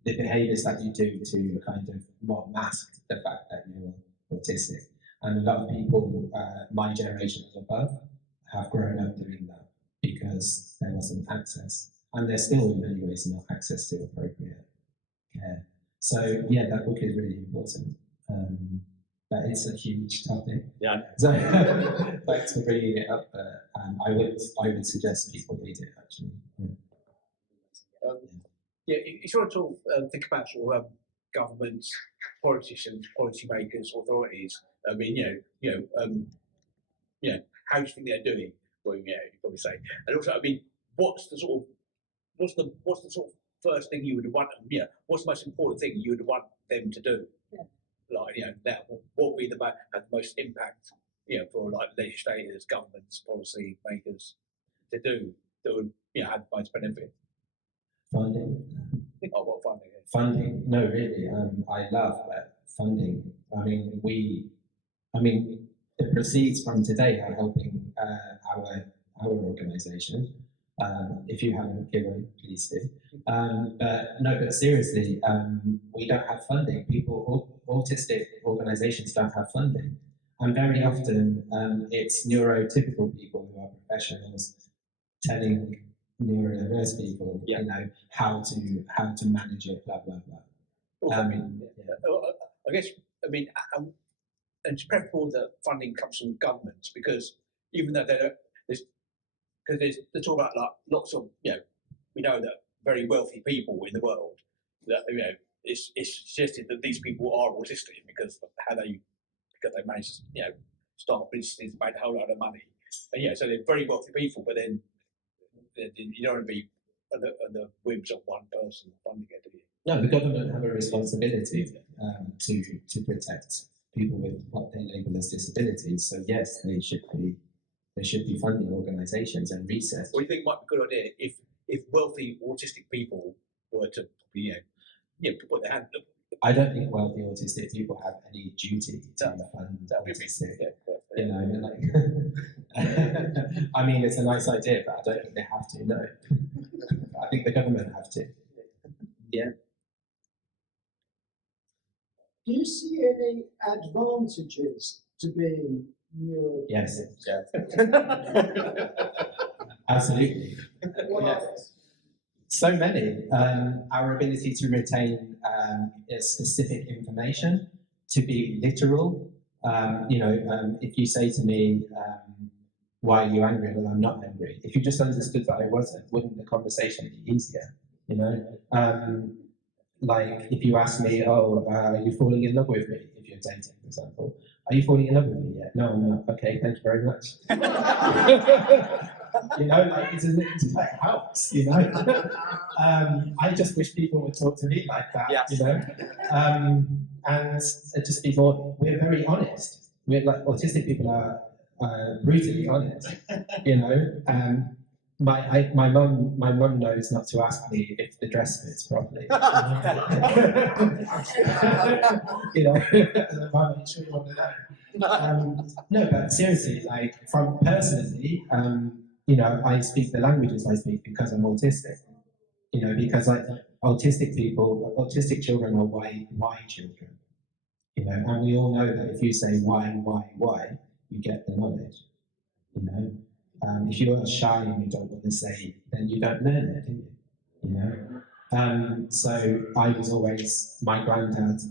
The behaviours that you do to kind of mask the fact that you're autistic, and a lot of people, my generation and above, have grown up doing that because there wasn't access, and there's still in many ways not access to appropriate care. So yeah, that book is really important. But it's a huge topic. Yeah. So thanks for bringing it up. But I would suggest people read it actually. Yeah, if you want to sort of think about sort of governments, politicians, policymakers, authorities. I mean, how do you think they're doing? Well, you probably say. And also, I mean, what's the sort of first thing you would want? What's the most important thing you would want them to do? Yeah. Like, that what would be the most impact, for like legislators, governments, policy makers to do that would, have the most benefit? Funding. Oh, what funding? Funding. No, really. I love funding. I mean, the proceeds from today are helping our organisation. If you haven't given, please do. But seriously, we don't have funding. Autistic organisations don't have funding, and very often it's neurotypical people who are professionals telling neurodiverse people, how to manage it, blah blah blah. I guess, and it's preferable that funding comes from governments, because even though they don't, because they talk about like lots of, we know that very wealthy people in the world, that it's suggested that these people are autistic because they manage to start businesses, make a whole lot of money, and so they're very wealthy people, but then you don't want to be on the whims of one person funding it, do you? No, the government have a responsibility to protect people with what they label as disabilities. So yes, they should be funding organisations and research. What do you think might be a good idea if wealthy autistic people were to put their hand up? I don't think wealthy autistic people have any duty to fund autistic. I mean, it's a nice idea, but I don't think they have to. No, I think the government have to. Yeah. Do you see any advantages to being neurodivergent? Yes. Absolutely. So many. Our ability to retain specific information, to be literal. If you say to me, why are you angry? Well, I'm not angry. If you just understood that I wasn't, wouldn't the conversation be easier? Like if you ask me, are you falling in love with me? If you're dating, for example, are you falling in love with me yet? No, I'm not. Okay, thank you very much. It helps. I just wish people would talk to me like that. And just be more. We're very honest. We're like autistic people are brutally honest. My mum knows not to ask me if the dress fits properly. No, but seriously, like from personally, I speak the languages I speak because I'm autistic. Because autistic children are why children. And we all know that if you say why, you get the knowledge. If you are shy and you don't want to say, then you don't learn it, do you? So I was always, my granddad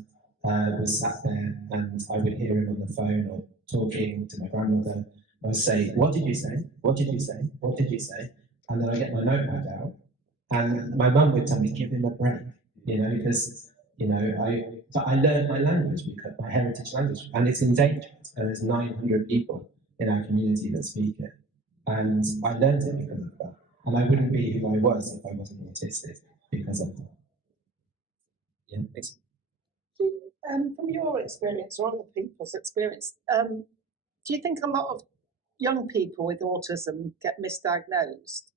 was sat there and I would hear him on the phone or talking to my grandmother. I would say, what did you say? What did you say? What did you say? And then I get my notepad out and my mum would tell me, give him a break, because, I learned my language, because my heritage language, and it's endangered. There's 900 people in our community that speak it. And I learned it because of that. And I wouldn't be who I was if I wasn't autistic because of that. Yeah, thanks. From your experience or other people's experience, do you think a lot of young people with autism get misdiagnosed?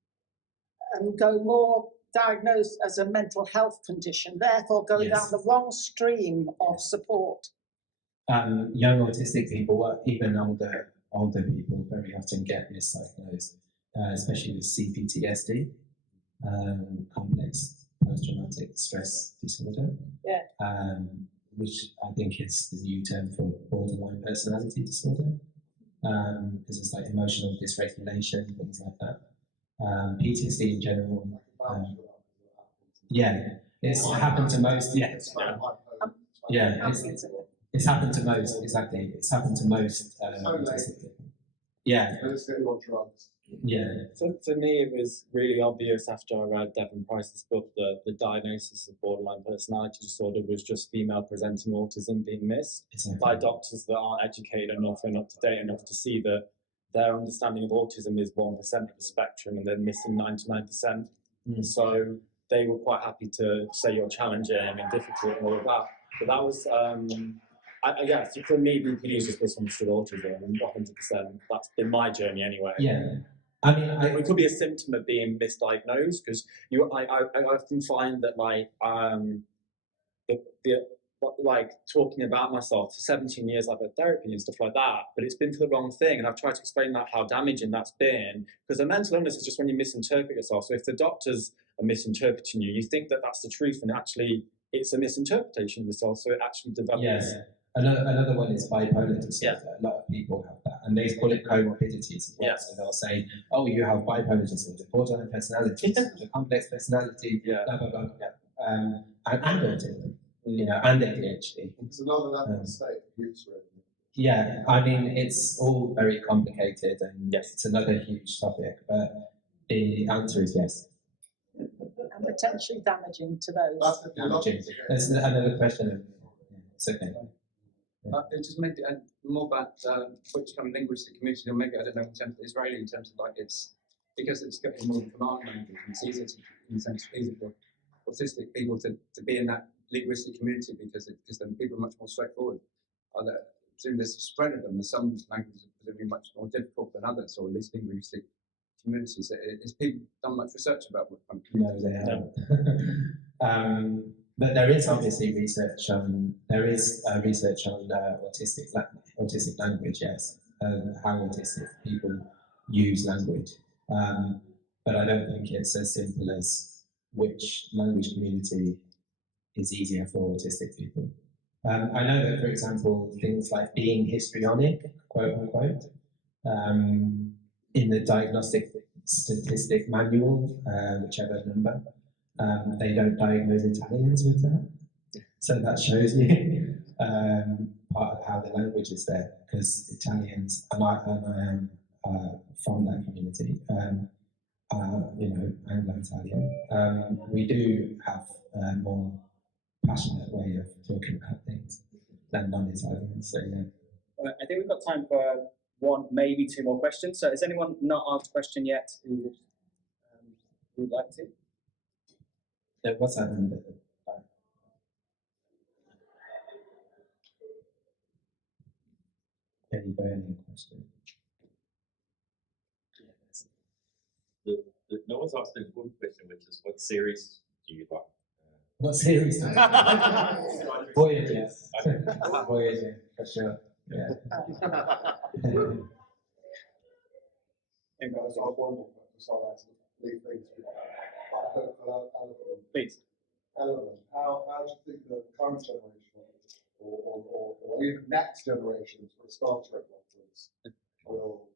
and go more diagnosed as a mental health condition, therefore go down the wrong stream of support. Young autistic people, or even older people, very often get misdiagnosed, especially with CPTSD, complex post-traumatic stress disorder, which I think is the new term for borderline personality disorder, because it's like emotional dysregulation, things like that. PTSD in general, it's happened to most, it's happened to most, exactly. It's happened to most autistic people. Let's get you on drugs. For me, it was really obvious after I read Devon Price's book that the diagnosis of borderline personality disorder was just female presenting autism being missed by doctors that aren't educated enough and up to date enough to see that their understanding of autism is 1% of the spectrum and they're missing 99%. So they were quite happy to say you're challenging and difficult and all of that. But that was, so for me, BPD is just misunderstood autism, 100%. That's been my journey anyway. I mean, it could be a symptom of being misdiagnosed because I often find that like talking about myself for 17 years, I've had therapy and stuff like that, but it's been for the wrong thing, and I've tried to explain that how damaging that's been, because a mental illness is just when you misinterpret yourself. So if the doctors are misinterpreting you, you think that that's the truth, and actually it's a misinterpretation of yourself. So it actually develops. Another one is bipolar disorder. A lot of people have that, and they call it comorbidities as well. So they'll say, "Oh, you have bipolar disorder, borderline personality disorder, complex personality, blah blah blah," and autism, and ADHD. It's another level of state use, really. Yeah, I mean, it's all very complicated, and it's another huge topic. But the answer is yes. And potentially damaging to those. Damaging. There's another question. It's okay. It just made it more about which kind of linguistic community, or maybe I don't know in terms of Israeli, in terms of like it's because it's getting more command language, and it's easier to, in a sense, easier for autistic people to be in that linguistic community because then people are much more straightforward. I presume there's a spread of them. There's some languages that are much more difficult than others, or at least linguistic communities. Has people done much research about what kind of communities they haven't. But there is obviously research on autistic language, yes, how autistic people use language. But I don't think it's as simple as which language community is easier for autistic people. I know that, for example, things like being histrionic, quote unquote, in the diagnostic statistic manual, whichever number, they don't diagnose Italians with that. So that shows you part of how the language is there, because Italians, and I am from that community, Anglo-Italian, we do have a more passionate way of talking about things than non-Italians. So I think we've got time for one, maybe two more questions. So has anyone not asked a question yet who would like to? What's happening? Any burning question? No one's asked an important question, which is what series do you like? What series? Voyager. Voyager, for sure. Yeah. Please. Element. How do you think the current generation or even next generations of Star Trek writers will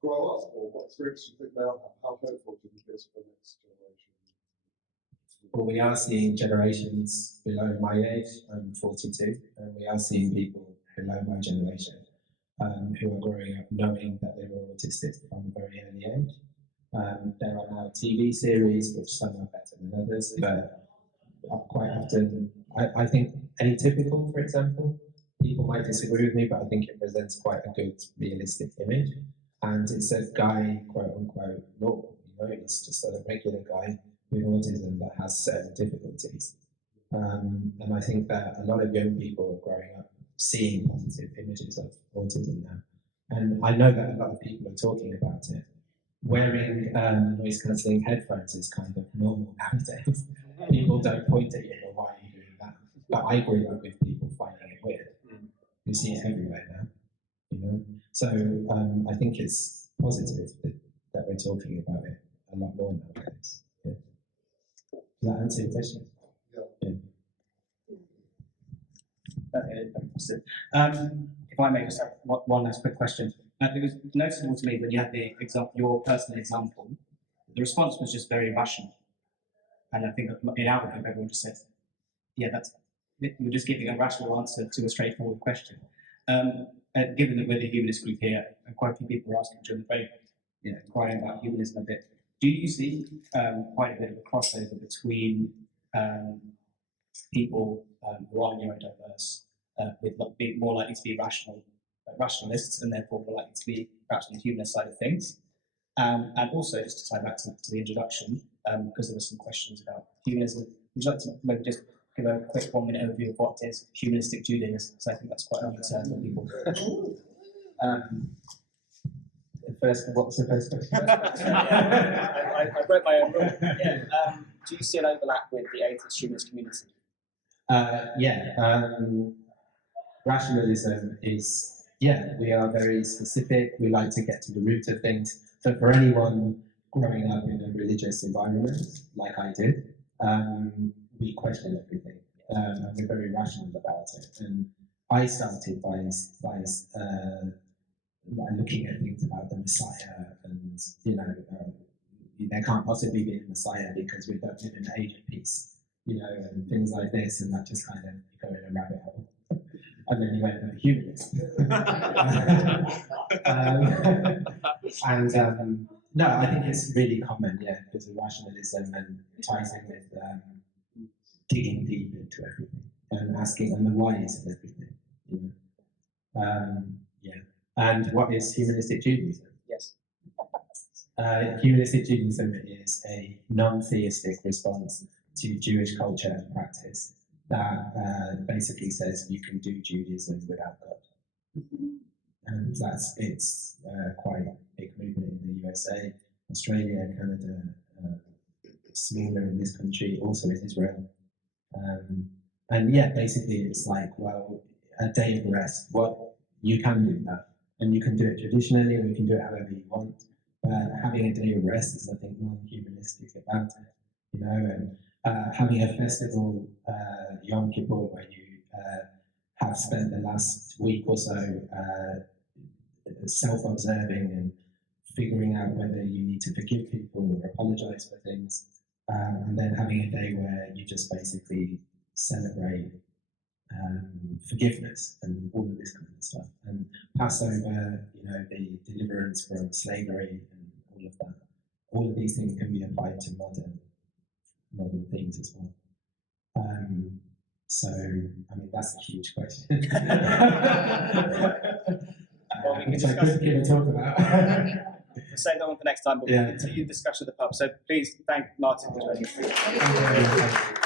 grow up, or what experience do you think they'll have? How hopeful do you think it is for the next generation? Well, we are seeing generations below my age. I'm 42, and we are seeing people below my generation who are growing up knowing that they were autistic from a very early age. There are now TV series, which some are better than others, but quite often, I think Atypical, for example, people might disagree with me, but I think it presents quite a good, realistic image. And it's a guy, quote unquote, normal, it's just a regular guy with autism that has certain difficulties. And I think that a lot of young people are growing up seeing positive images of autism now. And I know that a lot of people are talking about it, wearing noise cancelling headphones is kind of normal nowadays. People don't point at you and go, why are you doing that? But I grew up with people finding it weird. You see it everywhere now, you know. So I think it's positive that we're talking about it a lot more nowadays. Yeah. Does that answer your question? Yeah. If I may just have one last quick question. It was noticeable to me when you had your personal example, the response was just very rational. And I think in our group, everyone just said, yeah, you're just giving a rational answer to a straightforward question. Given that we're the humanist group here, and quite a few people are asking during the break, inquiring about humanism a bit, do you see quite a bit of a crossover between people who are neurodiverse with being more likely to be rationalists and therefore more likely to be perhaps on the humanist side of things? And also, just to tie back to the introduction, because there were some questions about humanism, would you like to maybe just give a quick 1 minute overview of what is humanistic Judaism? So I think that's quite a new term for people. What was the first question? I wrote my own rule. Yeah. Do you see an overlap with the atheist humanist community? Rationalism is, we are very specific. We like to get to the root of things. So for anyone growing up in a religious environment, like I did, we question everything, and we're very rational about it. And I started by looking at things about the Messiah, and there can't possibly be a Messiah because we don't live in an age of peace, and things like this, and that just kind of go in a rabbit hole. And then you end up a humanist. No, I think it's really common, there's a rationalism and ties in with digging deep into everything and asking and the whys of everything. And what is humanistic Judaism? Yes. Humanistic Judaism is a non-theistic response to Jewish culture and practice that basically says you can do Judaism without God. And it's quite a big movement in the USA, Australia, Canada, smaller in this country, also in Israel. And basically it's like, well, a day of rest, you can do that. And you can do it traditionally, or you can do it however you want. But having a day of rest is, I think, non-humanistic about it, and having a festival, Yom Kippur, where you have spent the last week or so self-observing and figuring out whether you need to forgive people or apologize for things, and then having a day where you just basically celebrate forgiveness and all of this kind of stuff, and Passover, the deliverance from slavery and all of that. All of these things can be applied to modern things as well. So, I mean, that's a huge question. Which I couldn't give a talk about. We'll save that one for next time, but we'll continue the discussion at the pub. So please thank Martyn for joining us.